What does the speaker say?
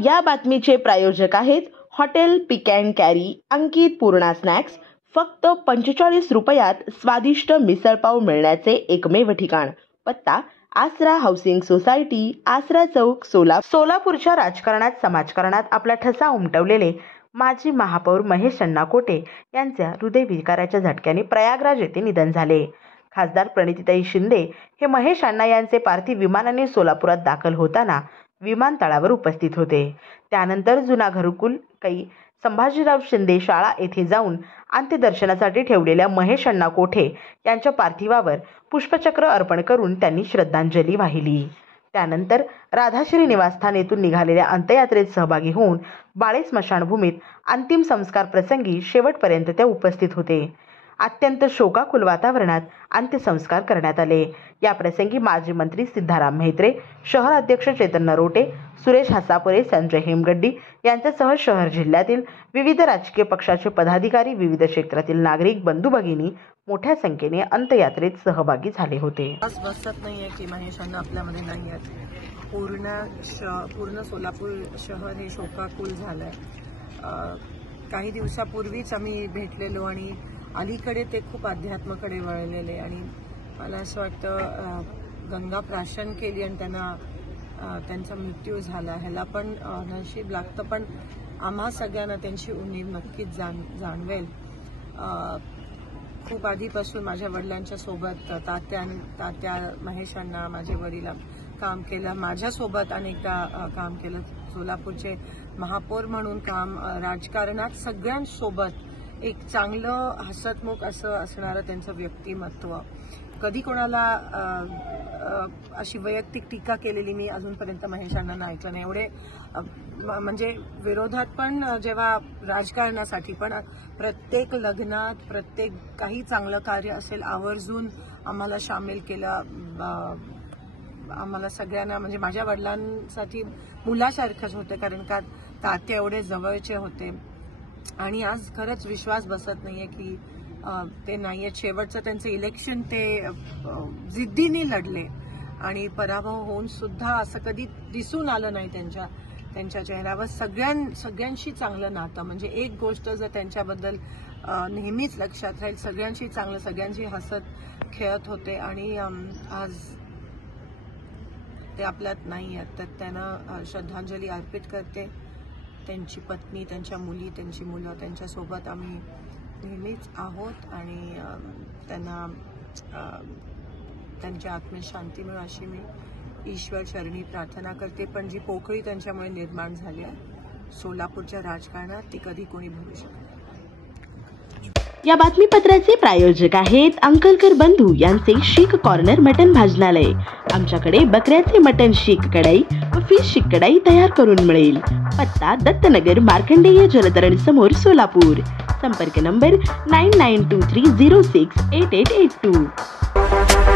या बातमीचे प्रायोजक आहेत hotel pick and carry Ankit Purna snacks. फक्त 45 रुपयात स्वादिष्ट मिसळपाव मिळण्याचे एकमेव ठिकाण। पत्ता आसरा हाऊसिंग सोसायटी, आसरा चौक, सोलापूरच्या राजकारणात समाजकारणात आपला ठसा उमटवलेले माजी महापौर महेश अण्णा कोठे यांच्या हृदयविकाराच्या झटक्याने प्रयागराज येथे निधन झाले। खासदार प्रणितीताई शिंदे हे महेश अण्णा यांचे पार्थिव विमानाने सोलापुरात दाखल होताना विमानतळावर उपस्थित होते। त्यानंतर जुना घरकुल कै संभाजीराव शिंदे शाळा येथे जाऊन अंत्यदर्शनासाठी ठेवलेल्या महेश अण्णा कोठे यांच्या पार्थिवावर पुष्पचक्र अर्पण करून त्यांनी श्रद्धांजली वाहिली। त्यानंतर राधाश्री निवासस्थान येथून निघालेल्या अंत्ययात्रेत सहभागी होऊन बाळे स्मशानभूमीत अंतिम संस्कार प्रसंगी शेवटपर्यंत ते उपस्थित होते। अत्यंत शोकाकुल वातावरणात अंत्यसंस्कार करण्यात आले। या प्रसंगी माजी मंत्री सिद्धाराम म्हेत्रे, शहर अध्यक्ष चेतन नरोटे, सुरेश हसापुरे, संजय हेमगड्डी यांच्यासह शहर जिल्ह्यातील विविध राजकीय पक्षाचे पदाधिकारी, विविध क्षेत्रातील नागरिक बंधू भगिनी मोठ्या संख्येने अंत्ययात्रेत सहभागी झाले होते। बसत नाहीये की महेश अण्णा आपल्यामध्ये नाही आहेत। पूर्ण सोलापूर शहर हे शोकाकुल झालंय। काही दिवसापूर्वीच आम्ही भेटलेलो आणि अलीकडे ते खूप अध्यात्माकडे वळलेले आणि मला असं वाटतं गंगा प्राशन केली आणि त्यांचा मृत्यू झाला। ह्याला पण नशीब लागतं, पण आम्हा सगळ्यांना त्यांची उणीव नक्कीच जाणवेल। खूप आधीपासून माझ्या वडिलांच्या सोबत तात्या महेश अण्णा माझे वडील काम केलं, माझ्यासोबत अनेकदा काम केलं। सोलापूरचे महापौर म्हणून काम, राजकारणात सगळ्यांसोबत एक चांगलं हसतमुख असं असणारं त्यांचं व्यक्तिमत्व। कधी कोणाला अशी वैयक्तिक टीका केलेली मी अजूनपर्यंत महेश अण्णांना ऐकलं नाही। एवढे म्हणजे विरोधात पण, जेव्हा राजकारणासाठी पण प्रत्येक लग्नात, प्रत्येक काही चांगलं कार्य असेल आवर्जून आम्हाला सामील केलं। आम्हाला सगळ्यांना म्हणजे माझ्या वडिलांसाठी मुलासारखंच होते, कारण का तात्या एवढे जवळचे होते। आणि आज खरंच विश्वास बसत नाहीये की ते नाहीये। शेवटचं त्यांचं इलेक्शन ते जिद्दीने लढले आणि पराभव होऊन सुद्धा असं कधी दिसून आलं नाही त्यांच्या चेहऱ्यावर। सगळ्यांशी चांगलं नातं, म्हणजे एक गोष्ट जर त्यांच्याबद्दल नेहमीच लक्षात राहील, सगळ्यांशी चांगलं, सगळ्यांशी हसत खेळत होते आणि आज ते आपल्यात नाही आहेत। तर त्यांना श्रद्धांजली अर्पित करते। त्यांची पत्नी, त्यांच्या मुली, त्यांची मुलं, त्यांच्यासोबत आम्ही नेहमीच आहोत आणि त्यांना त्यांच्या आत्मेत शांती मिळो अशी मी ईश्वर चरणी प्रार्थना करते। पण जी पोकळी त्यांच्यामुळे निर्माण झाली आहे सोलापूरच्या राजकारणात, ती कधी कोणी भरू शकत नाही। या बातमीपत्राचे प्रायोजक आहेत अंकलकर बंधू यांचे शीख कॉर्नर मटन भाजनालय। आमच्याकडे बकऱ्याचे मटन शीख कढाई व फिश शीख कढाई तयार करून मिळेल। पत्ता दत्तनगर मार्कंडेय जलतरण समोर, सोलापूर। संपर्क नंबर 9923068882।